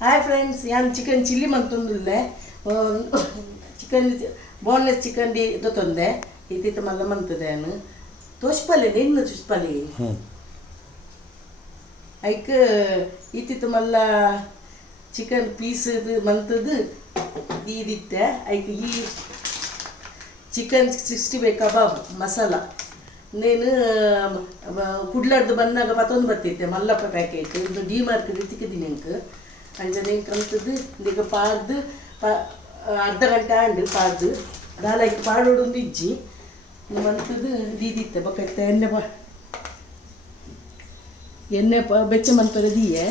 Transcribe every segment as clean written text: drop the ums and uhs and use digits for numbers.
hi friends, ನಾನು chicken chilli ಮಂತೊಂದುಲ್ಲೆ chicken boneless chicken ಇದು ತಂದೆ ಇತ್ತಿತ್ತ ಮಲ್ಲ ಮಂತದೆ ನಾನು ತೋಷ್ಪಲ್ಲೆ ನಿನ್ನ ತೋಷ್ಪಲ್ಲಿ ಐಕ್ ಇತ್ತಿತ್ತ ಮಲ್ಲ ಚಿಕನ್ ಪೀಸ್ ಮಂತದ್ದು ಇದಿತ್ತೆ ಐಕ್ ಈ ಚಿಕನ್ 65 ಕಬಾಬ್ ಮಸಾಲ నేను ಕುಡ್ಲಾಡ್ದು ಬಂದಾಗ ಮತ್ತೊಂದು ಬರ್ತಿದ್ದೆ ಮಲ್ಲಪ್ಪ ಪ್ಯಾಕೆಟ್ ಇದು ಡಿ ಮಾರ್ಕ್ ತಿಕ್ಕಿದ್ದೀನಿ ಇಂಕ್ ಅಂಜನೆ ಕಂತದ್ದು ಈಗ ಪಾರ್ದು ಅರ್ಧ ಗಂಟೆ ಆಂಡು ಪಾರ್ದು ದಾಲಾಗಿ ಪಾಡೋಡೊಂದು ಇಜ್ಜಿ ಮಂತದ್ದು ದೀದಿತ್ತೆ ಬಕೆಟ್ ಎಣ್ಣೆ ಬೆಚ್ಚ ಮಂತದ ದೀಯೆ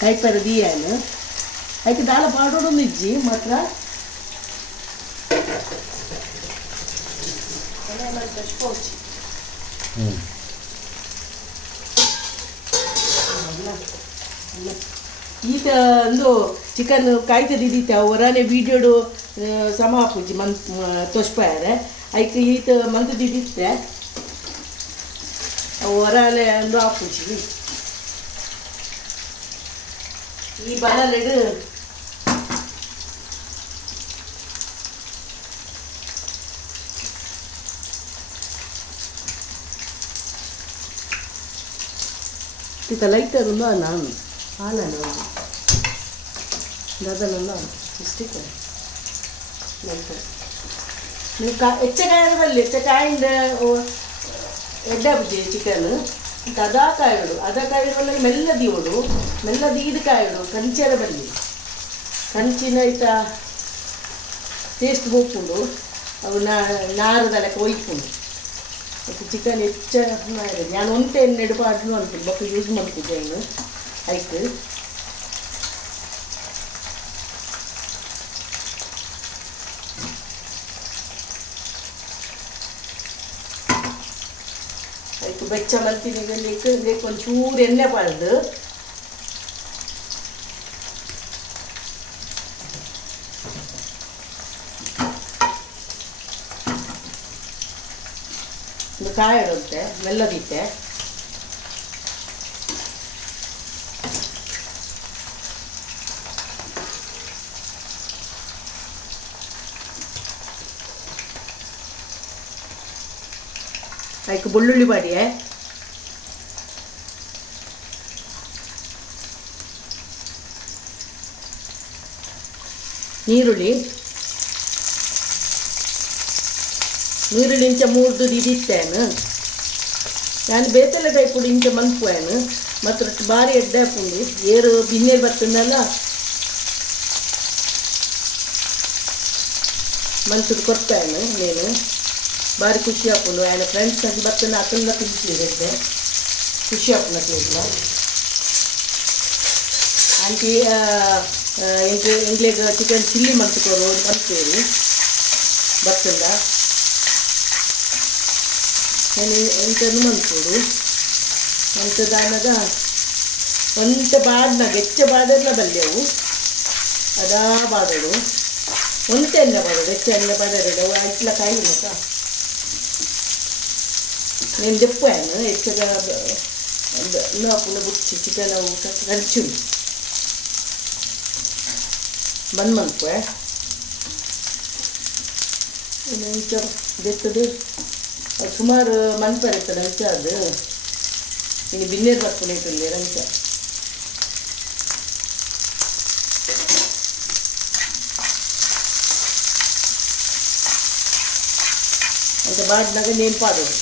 ಕೈಪರ ದಿಯಾನು ಅದಕ್ಕೆ ದಾಲ ಪಾಡೋಡೊಂದು ಇಜ್ಜಿ ಮಾತ್ರ ಈತ ಒಂದು ಚಿಕನ್ ಕಾಯ್ತದಿದ್ದಿತ್ತೆ ಹೊರನೆ ವೀಡಿಯೋಡು ಸಮ ಹಾಪುಜಿ ತೋಷ್ಪಾಯರೆ ಅದಕ್ಕೆ ಈತ ಮಂತದಿದ್ದಿತ್ತೆ ಹೊರಲೆ ಒಂದು ಹಾಪುಜಿ ಈ ಬಲಲೆಡು ಈಗ ಲೈಟರ್ ಉಂಡು ನಾನು ಹಾಲನ್ನು ಅದನ್ನೆಲ್ಲ ಇಷ್ಟಕ್ಕೆ ಲೈಟರ್ ನೀವು ಹೆಚ್ಚಕಾಯದಲ್ಲಿ ಹೆಚ್ಚಕಾಯಿಂದ ಎಡ್ಡೆ ಬುಜ್ಜಿ ಚಿಕನ್ ಅದಾ ಕಾಯೋಡು ಕಾಯೋಡು ಮೆಲ್ಲ ದೀವೋಡು ಮೆಲ್ಲ ದೀದು ಕಾಯೋಡು ಕಂಚರ ಬಲ್ಲಿ ಕಂಚಿನ ಐತ ಟೇಸ್ಟ್ ಹೋಗ್ಕೊಂಡು ಅವು ನಾರದ ಲೆಕ್ಕ ಒಯ್ಕೊಂಡು ಮತ್ತು ಚಿಕನ್ ಹೆಚ್ಚ ನಾನು ಒಂಟೆ ಎಣ್ಣೆಡು ಪಾಡ್ನು ಅಂತೀನಿ ಬೊಕ್ಕ ಯೂಸ್ ಮಾಡ್ತಿದ್ದೆ ಇನ್ನು ಆಯ್ತು ಆಯ್ತು ಬೆಚ್ಚ ಮಲ್ತೀನಿ ಬೇಕು ಒಂಚೂರು ಎಣ್ಣೆ ಪಾಡ್ದು ಕಾಯಿಡುತ್ತೆ ಮೆಲ್ಲದಿತ್ತೆ ಆಯ್ತು ಬೆಳ್ಳುಳ್ಳಿ ಬಾಡಿಯೇ ನೀರುಳ್ಳಿ ಇಂಚ ಮೂರ್ದು ಇದಿತ್ತೇನು ನಾನು ಬೇತೆಲ್ಲ ಟೈಪುಡು ಇಂಚ ಮನ್ಪುವೇನು ಮತ್ತು ಭಾರಿ ಎಡ್ಡೆ ಹಾಕೊಂಡು ಏರು ಬಿನ್ನೇರು ಬರ್ತದಲ್ಲ ಮನ್ಸುದು ಕೊಡ್ತೇನು ನೀನು ಭಾರಿ ಖುಷಿ ಹಾಕೊಂಡು ಆಯ್ನ ಫ್ರೆಂಡ್ಸ್ ಅಂತ ಬರ್ತೇನೆ ಅಕ್ಕಲ್ಲ ತಿನ್ಸಿದ್ದೆ ಖುಷಿ ಹಾಕೊಂಡ್ಲ ಆಂಟಿ ಎಂಗ್ಲೆಗ್ ಚಿಕನ್ ಚಿಲ್ಲಿ ಮಂತ್ಕೊರು ಬಂತೇರಿ ಬರ್ತದ ನಾನು ಎಂಟನ್ನು ಮಂತ್ಕೊಡು ಮಂತದಾನಾಗ ಒಂಟ ಬಾಡ್ನಾಗ ಹೆಚ್ಚ ಬಾಡೆಲ್ಲ ಬಲ್ಲೆವು ಅದಾ ಬಾಡೋಡು ಒಂಟ ಎಣ್ಣೆ ಬಾಡೋಡು ಹೆಚ್ಚು ಎಣ್ಣೆ ಬಾಡೋಡು ಇಟ್ಲ ಕಾಯಿ ಮಕ್ಕ నేను చెప్పాను ಹೆಚ್ಚಾಗ ಹಾಕೊಂಡು ಬುಚ್ಚಿ ಚಿಕನ್ ಅವು ಕಂಚು ಬಂದು ಮನ್ಪೆ ಇಂಚ ಬೆತ್ತದು ಸುಮಾರು ಮನ್ಪರ್ ಇರ್ತದೆ ಅಂಚ ಅದು ಇನ್ನು ಬಿನ್ನೇರು ಬರ್ಕೊಂಡಿಟ್ಟಿಲ್ಲ ಅಂಚ ಅಂತ ಬಾಡಿನಾಗ ನೇನು ಪಾಡೋದು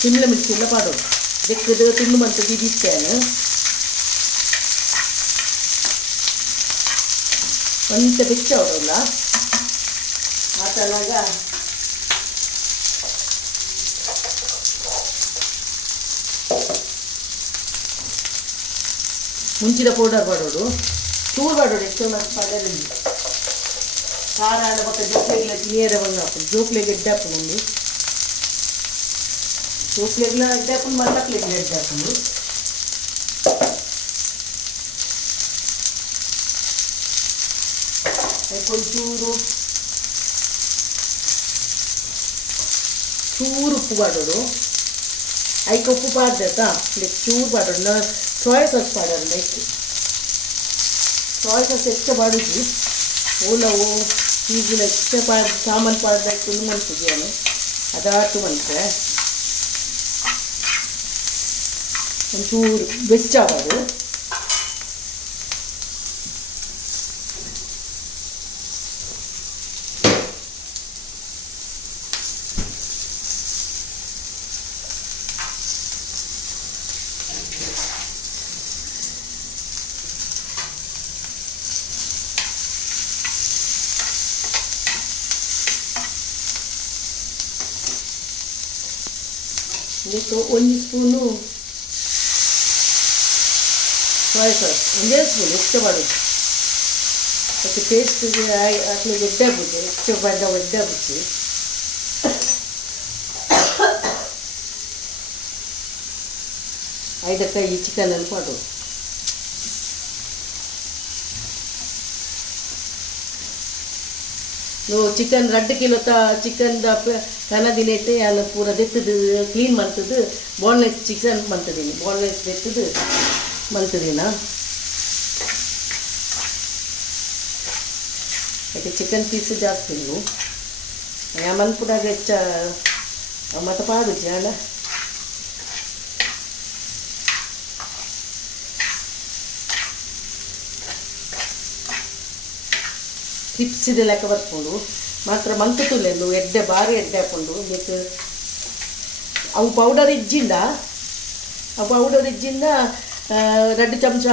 ಸಿಮ್ಲ ಮಿರ್ಚಿಲ್ಲ ಪಾಡೋದು ಬೆಕ್ಕದು ತಿಂದು ಮಂತದ್ದು ಇದಿತ್ತೇನು ಒಂತ ಬೆಚ್ಚ ಅವರಲ್ಲ ಆತನಾಗ ಮುಂಚಿನ ಪೌಡರ್ ಮಾಡೋದು ಚೂರು ಮಾಡೋದು ಎಷ್ಟು ಮತ್ತು ಪೌಡರಲ್ಲಿ ಖಾರ ಆಡ ಪಕ್ಕ ಜೋಕ್ಲೆಗ್ಲ ನೇರ ಬಂದು ಹಾಕೊಂಡು ಜೋಕ್ಲೆಗೆ ಎಡ್ಡೆ ಹಾಕೊಂಡು ಜೋಕ್ಲೆಗ್ಲ ಎಡ್ಡೆ ಹಾಕೊಂಡು ಮಲ್ಲಕ್ಲೆಗ್ಲ ಎಡ್ಡೆ ಹಾಕೊಂಡು ಅದಕ್ಕೊಂಚೂರು ಚೂರು ಉಪ್ಪು ಮಾಡೋದು ಐಕೆ ಉಪ್ಪು ಪಾಡ್ದಾ ಲೈಕ್ ಚೂರು ಮಾಡೋದು ಸೋಯಾ ಸಾಸ್ ಪಾಡೋದು ಲೈಕ್ ಸೋಯಾ ಸಾಸ್ ಹೆಚ್ಚು ಮಾಡೋದು ಓಲವು ಈಗಿನ ಹೆಚ್ಚು ಸಾಮಾನು ಪಾಡ್ದಾಯ್ತು ಮಾಡ್ತಿದ್ಯಾನು ಅದಾಟು ಮಂತ್ರೆ ಒಂಚೂರು ಬೆಚ್ಚಾಗೋದು ಇದಕ್ಕೆ 1 ಸ್ಪೂನು ಸೋಯಾ ಸಾಸ್ 1 ಸ್ಪೂನ್ ಹೆಚ್ಚು ಮಾಡೋದು ಮತ್ತು ಟೇಸ್ಟಿಗೆ ಅಟ್ಲೆ ಒಡ್ಡಾಗ್ಬೋದು ಹೆಚ್ಚು ಒಡ್ಡಾಗ್ಬಿಟ್ಟು ಐದಕ್ಕೆ ಈ ಚಿಕನಲ್ಲಿ ಮಾಡೋದು ಚಿಕನ್ 2 ಕಿಲೋ ಚಿಕನ್ದ ಕನದಿನೇಟು ಎಲ್ಲ ಪೂರ ದೆತ್ತದು ಕ್ಲೀನ್ ಮಾಡ್ತದ್ದು ಬೋನ್ಲೆಸ್ ಚಿಕನ್ ಮಾಡ್ತಿದ್ದೀನಿ ಬೋನ್ಲೆಸ್ ದೆತ್ತದು ಮಾಡ್ತಿದ್ದೀನ ಯಾಕೆ ಚಿಕನ್ ಪೀಸ್ ಜಾಸ್ತಿ ಇನ್ನು ಮನ್ಪುಡಾಗ ಹೆಚ್ಚ ಮತ್ತೆ ಪಾಡುಜಿ ಅಲ್ಲ ಕ್ರಿಪ್ಸಿದ ಲೆಕ್ಕ ಬರ್ಕೊಂಡು ಮಾತ್ರ ಮಂಕುತುಲ್ಲೆಂದು ಎಡ್ಡೆ ಭಾರಿ ಎಡ್ಡೆ ಹಾಕ್ಕೊಂಡು ಬೇಕು ಅವು ಪೌಡರ್ ಇಜ್ಜಿಂದ ಆ ಪೌಡರ್ ಇಜ್ಜಿಂದ 2 ಚಮಚ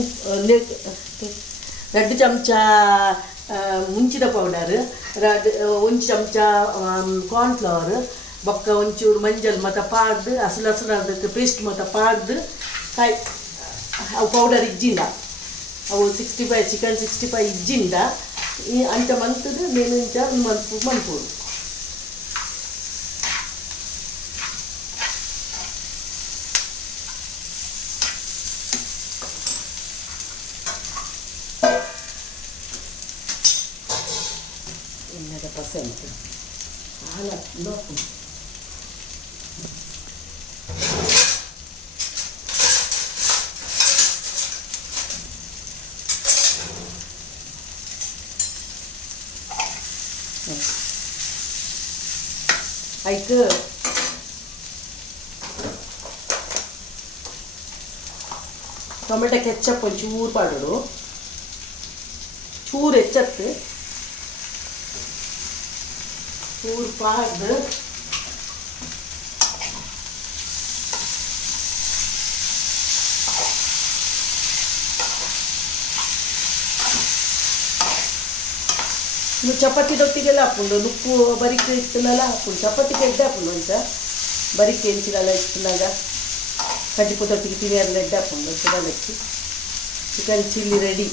ಉಪ್ಪು 2 ಚಮಚ ಮುಂಚಿದ ಪೌಡರ್ 1 ಚಮಚ ಕಾರ್ನ್ಫ್ಲವರ್ ಬೊಕ್ಕ ಒಂಚೂರು ಮಂಜಲ್ ಮತ್ತು ಪಾಡ್ದು ಹಸಲು ಅದಕ್ಕೆ ಪೇಸ್ಟ್ ಮತ್ತು ಪಾಡ್ದು ಕಾಯಿ ಅವು ಪೌಡರ್ ಇಜ್ಜಿಂದ ಅವು 65 ಚಿಕನ್ 65 ಇಜ್ಜಿಂದ ಈ ಅಂಟ ಮಂತದ್ದು నేను ಇಂಚ ಮನ್ಪೂಡು ಇನ್ನದ ಪರ್ಸೆಂಟ್ ಹಾಲ ನೋಕು ಐಕ್ ಟೊಮೆಟೊ ಕೆಚ್ಚಪ್ ಒಂಚೂರು ಪಾಡೋದು ಚೂರು ಹೆಚ್ಚತ್ತು ಚೂರು ಪಾಡ್ದು ಚಪಾತಿ ದೊಟ್ಟಿಗೆಲ್ಲ ಹಾಕೊಂಡು ಉಪ್ಪು ಬರಿಕೆ ಇಟ್ಟನಲ್ಲ ಹಾಕೊಂಡು ಚಪಾತಿಗೆ ಎಡ್ಡೆ ಹಾಕೊಂಡು ಅಂತ ಬರಿಕೆ ಹೆಂಚಿನೆಲ್ಲ ಇಟ್ಟಿನಾಗ ಕಡ್ಡಿಪು ದೊಟ್ಟಿಗೆ ತಿನಿಯೆಲ್ಲ ಎಡ್ಡೆ ಹಾಕೊಂಡು ಚಿಕನ್ ಚಿಲ್ಲಿ ರೆಡಿ